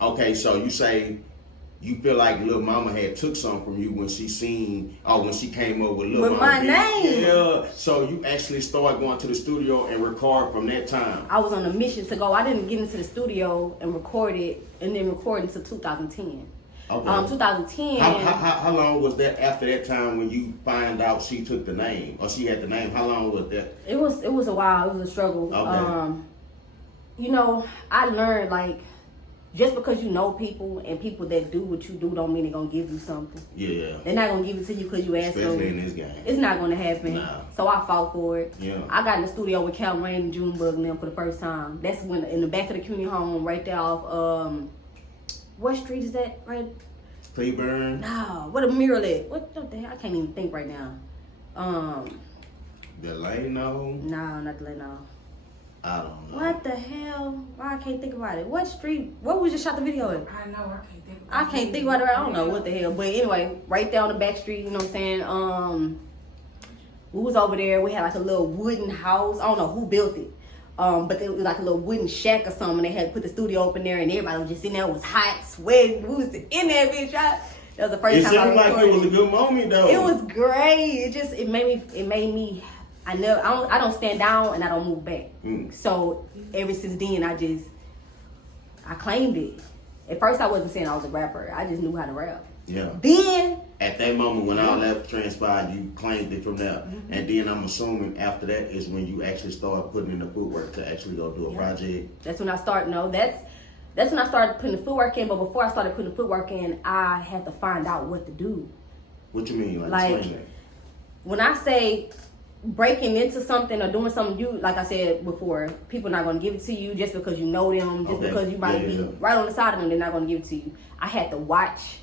Okay, so you say you feel like Lil Mama had took something from you when she seen or when she came over with Lil With Mama my beat. name. Yeah. So you actually started going to the studio and record from that time. I was on a mission to go. I didn't get into the studio and record it and then record until 2010. Okay. 2010. How long was that after that time when you find out she took the name or she had the name? How long was that? It was a while. It was a struggle. Okay. You know, I learned like just because you know people and people that do what you do don't mean they're gonna give you something. Yeah. They're not gonna give it to you because you asked them. Especially in this game. It's not gonna happen. Nah. So I fought for it. Yeah. I got in the studio with Cal Rain and Junebug and them for the first time. That's when in the back of the community home right there off what street is that? Right? Cleburne. No, what a mural at? What the hell? I can't even think right now. Delano. No, not Delano. I don't know. What the hell? Why I can't think about it? What street? What we just shot the video at? I know, I can't think. I can't think about it. I don't know what the hell. But anyway, right there on the back street, you know what I'm saying? We was over there. We had like a little wooden house. I don't know who built it. But it was like a little wooden shack or something. They had put the studio up in there and everybody was just in there. It was hot, sweating. We was in there, bitch. That was the first It time I seemed like recorded. it was a good moment though. It was great. It made me I don't stand down and I don't move back. So ever since then I claimed it. At first I wasn't saying I was a rapper. I just knew how to rap. Yeah. Then At that moment when all that transpired, you claimed it from there. And then I'm assuming after that is when you actually started putting in the footwork to actually go do a project. that's when I started. No, that's when I started putting the footwork in. But before I started putting the footwork in, I had to find out what to do. What you mean? Like, explain that. When I say breaking into something or doing something, you like I said before, people not gonna give it to you just because you know them, just because you might be right on the side of them. They're not gonna give it to you. I had to watch,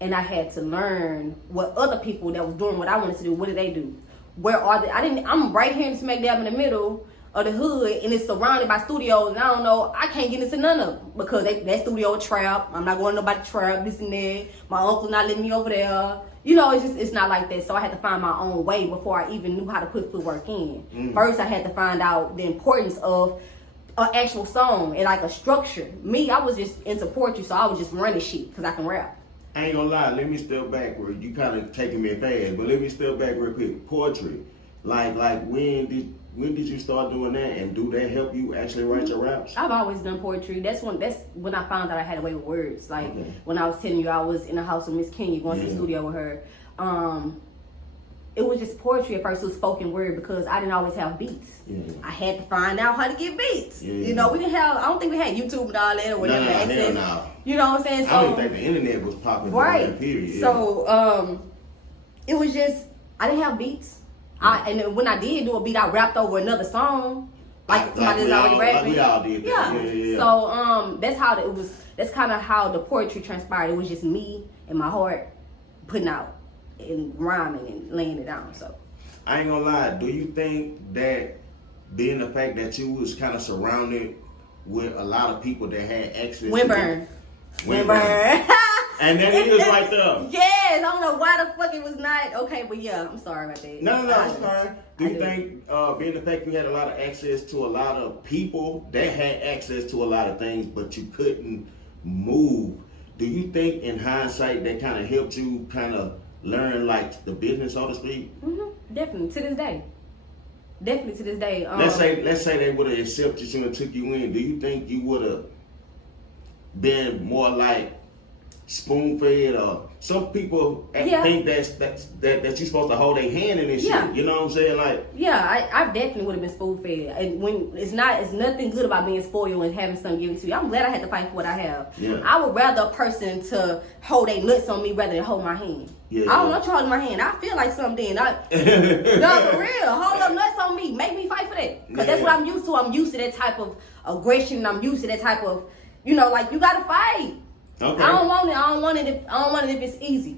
and I had to learn what other people that was doing what I wanted to do. What did they do? Where are they? I'm right here in smack dab in the middle of the hood, and it's surrounded by studios. And I don't know. I can't get into none of them because that studio a trap. I'm not going to nobody trap. This and that. My uncle not letting me over there. You know, it's not like that. So I had to find my own way before I even knew how to put footwork in. First, I had to find out the importance of an actual song and like a structure. Me, I was just into poetry, so I was just running shit because I can rap. I ain't gonna lie, let me step backward. You kind of taking me fast, but let me step back real quick. Poetry, like when did you start doing that, and do that help you actually write your raps? I've always done poetry. That's when I found out I had a way with words. Like when I was telling you I was in the house with Miss Kenya going to the studio with her. It was just poetry at first. It was spoken word because I didn't always have beats. I had to find out how to get beats. You know, we didn't have. I don't think we had YouTube and all that or whatever. No. You know what I'm saying? So I don't think the internet was popping during that period. So it was just I didn't have beats. And then when I did do a beat, I rapped over another song, like somebody that's already rapping. Like we all did that. Yeah. So that's how it was. That's kind of how the poetry transpired. It was just me and my heart putting out and rhyming and laying it down. So I ain't gonna lie. Do you think that being the fact that you was kind of surrounded with a lot of people that had access Windburn. And then it was right there. Yes, I don't know why the fuck it was not okay, but yeah, I'm sorry about that. No, it's fine. Do you think being the fact you had a lot of access to a lot of people that had access to a lot of things, but you couldn't move? Do you think in hindsight that kind of helped you kind of learn like the business, so to speak? Definitely to this day. Definitely to this day. Let's say they would have accepted you and took you in. Do you think you would have been more like spoon-fed, or some people think that you're supposed to hold their hand in this shit. You know what I'm saying? Like, I definitely would have been spoon-fed. And when it's nothing good about being spoiled and having something given to you. I'm glad I had to fight for what I have. I would rather a person to hold their nuts on me rather than hold my hand. I don't want you holding my hand. I feel like something. No, for real. Hold up nuts on me. Make me fight for that. Because that's what I'm used to. I'm used to that type of aggression. I'm used to that type of, like you gotta fight. Okay. I don't want it if it's easy.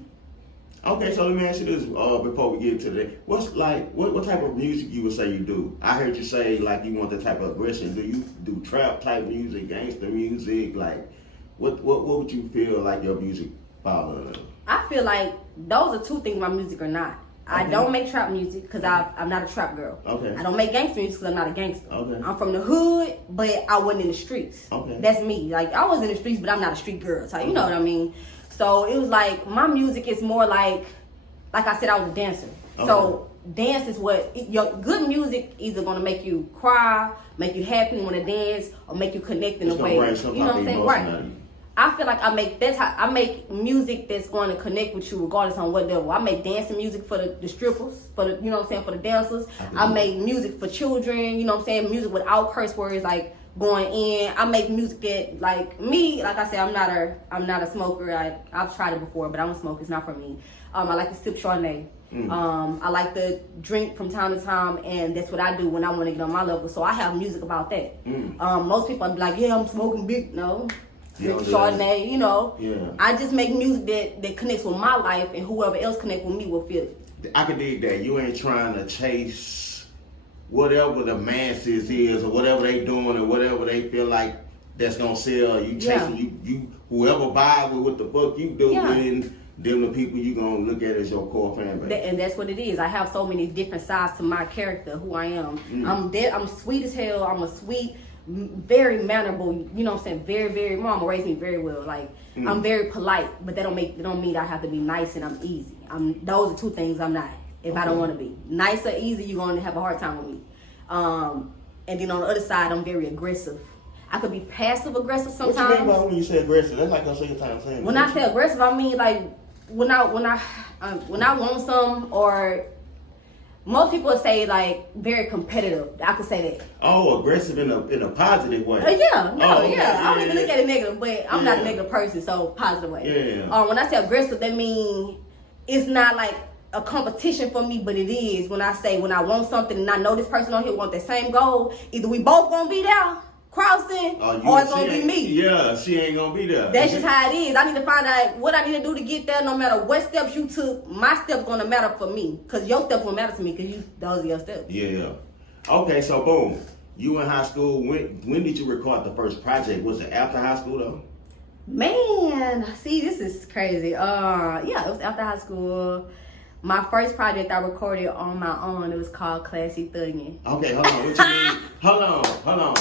Okay, so let me ask you this before we get into that. What type of music you would say you do? I heard you say like you want the type of aggression. Do you do trap type music, gangster music? Like, what would you feel like your music fall under? I feel like those are two things my music are not. I don't make trap music because I'm not a trap girl. Okay. I don't make gangster music because I'm not a gangster. Okay. I'm from the hood, but I wasn't in the streets. Okay. That's me. Like, I was in the streets, but I'm not a street girl. So, you know what I mean? So, it was like, my music is more like I said, I was a dancer. Okay. So, dance is your good music either going to make you cry, make you happy, want to dance, or make you connect in a way. You know what I'm saying? Right. I feel like I make music that's going to connect with you regardless on what level. I make dancing music for the strippers, for the, you know what I'm saying, for the dancers. I make music for children, you know what I'm saying, music without curse words, like going in. I make music that, like me, like I said, I'm not a smoker. I've tried it before, but I don't smoke. It's not for me. I like to sip Chardonnay. I like to drink from time to time, and that's what I do when I want to get on my level. So I have music about that. Most people are like, yeah, I'm smoking big. No. Chardonnay, you know. Yeah. I just make music that connects with my life, and whoever else connect with me will feel it. I can dig that. You ain't trying to chase whatever the masses is, or whatever they doing, or whatever they feel like that's gonna sell. You chasing you whoever vibe with what the fuck you do, then them the people you gonna look at as your core fan base. And that's what it is. I have so many different sides to my character, who I am. I'm sweet as hell. I'm a sweet, very mannerable, you know what I'm saying, very, very, mama raised me very well. Like, I'm very polite, but that don't mean I have to be nice and I'm easy. Those are two things I'm not, if I don't want to be. Nice or easy, you're going to have a hard time with me. And then on the other side, I'm very aggressive. I could be passive aggressive sometimes. What you mean by when you say aggressive? That's like I say your time saying. When I say aggressive, I mean like when I want some, or most people say like very competitive. I could say that. Oh, aggressive in a positive way. I don't even look at it negative, but I'm not a negative person, so positive way. Yeah. When I say aggressive, that means it's not like a competition for me, but it is when I want something and I know this person on here want the same goal. Either we both gonna be there crossing, or it's gonna be me. Yeah, she ain't gonna be there. That's just how it is. I need to find out what I need to do to get there. No matter what steps you took, my steps gonna matter for me, cause your steps gonna matter to me, cause those are your steps. Yeah. Okay, so boom, you in high school. When did you record the first project? Was it after high school though? Man, see, this is crazy. Yeah, it was after high school. My first project I recorded on my own. It was called Classy Thuggin'. Okay, hold on. What you mean? Hold on.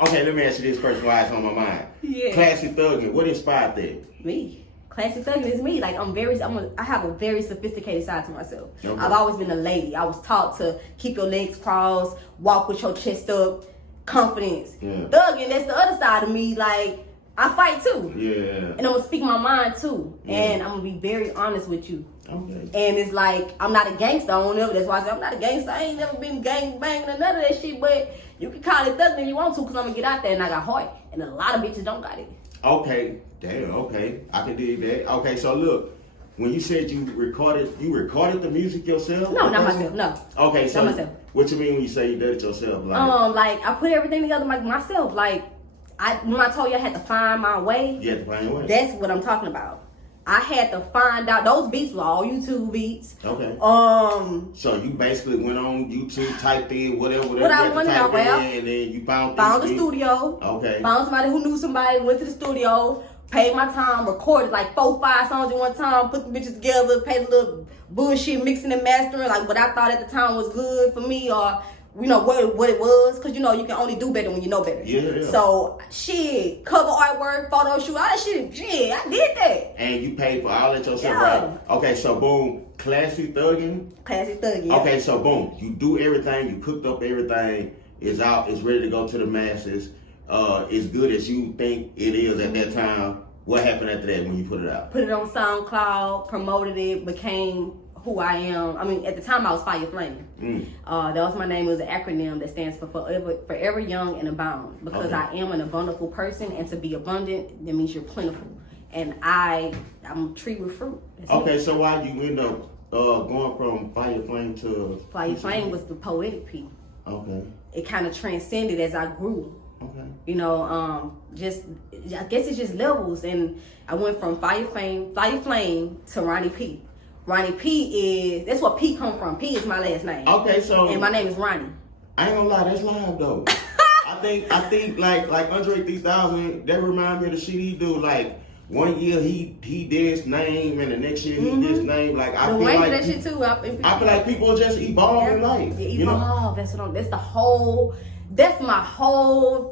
Okay, let me ask you this first while it's on my mind. Yeah. Classy Thuggin', what inspired that? Me. Classy Thuggin' is me. Like, I have a very sophisticated side to myself. Okay. I've always been a lady. I was taught to keep your legs crossed, walk with your chest up, confidence. Yeah. Thuggin', that's the other side of me. Like, I fight too. Yeah. And I'm gonna speak my mind too. Yeah. And I'm gonna be very honest with you. Okay. And it's like, I'm not a gangster. I don't know. That's why I say I'm not a gangster. I ain't never been gang banging or none of that shit. But you can call it thugging if you want to, because I'm going to get out there and I got heart. And a lot of bitches don't got it. Okay. Damn. Okay. I can dig that. Okay. So look, when you said you recorded the music yourself? No, not myself. No. Okay. So not myself. What you mean when you say you did it yourself? Like I put everything together like myself. Like when I told you I had to find my way. You had to find your way. That's what I'm talking about. I had to find out. Those beats were all YouTube beats. Okay. So you basically went on YouTube, typed in whatever what I wanted, and then you found the studio. Okay. Found somebody who knew somebody. Went to the studio. Paid my time. Recorded like 4-5 songs at one time. Put the bitches together. Paid a little bullshit mixing and mastering, like what I thought at the time was good for me, or you know what it was, because you know you can only do better when you know better. Yeah. So shit, cover artwork, photo shoot, all that shit, I did that. And you paid for all that yourself, right? Okay, so boom, Classy Thuggin'. Classy Thuggin'. Yeah. Okay, so boom, you do everything, you cooked up everything, it's out, it's ready to go to the masses. As good as you think it is at that time. What happened after that when you put it out? Put it on SoundCloud, promoted it, became who I am. I mean, at the time I was Fire Flame. That was my name. It was an acronym that stands for Forever Young and Abound. Because I am an abundant person, and to be abundant, that means you're plentiful. And I'm a tree with fruit. That's so why you end up going from Fire Flame to... Fire Flame was the poetic piece. Okay. It kind of transcended as I grew. Okay. You know, I guess it's just levels. And I went from Fire Flame to Ronnie P. Ronnie P that's what P come from. P is my last name. Okay, so and my name is Ronnie. I ain't gonna lie, that's live though. I think like Andre 3000, that remind me of the shit he do. Like one year he did his name, and the next year he did his name. Like I feel like that shit too. I feel like people just evolve in life. You know? That's my whole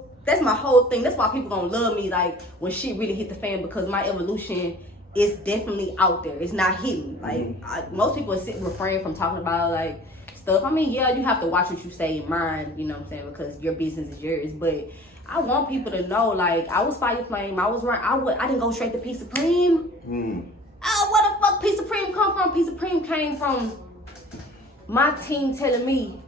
thing. That's why people gonna love me. Like when shit really hit the fan, because my evolution is definitely out there. It's not hidden. Like most people refrain from talking about like stuff. I mean, yeah, you have to watch what you say in mind. You know what I'm saying? Because your business is yours. But I want people to know, like, I was Fire Flame. I was right. I didn't go straight to P Supreme. Oh, where the fuck P Supreme come from? P Supreme came from my team telling me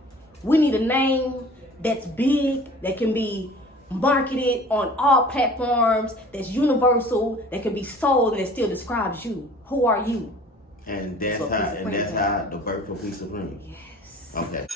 we need a name that's big, that can be marketed on all platforms, that's universal, that can be sold, and it still describes you. Who are you? And that's how the birth of P Supreme. Yes. Okay.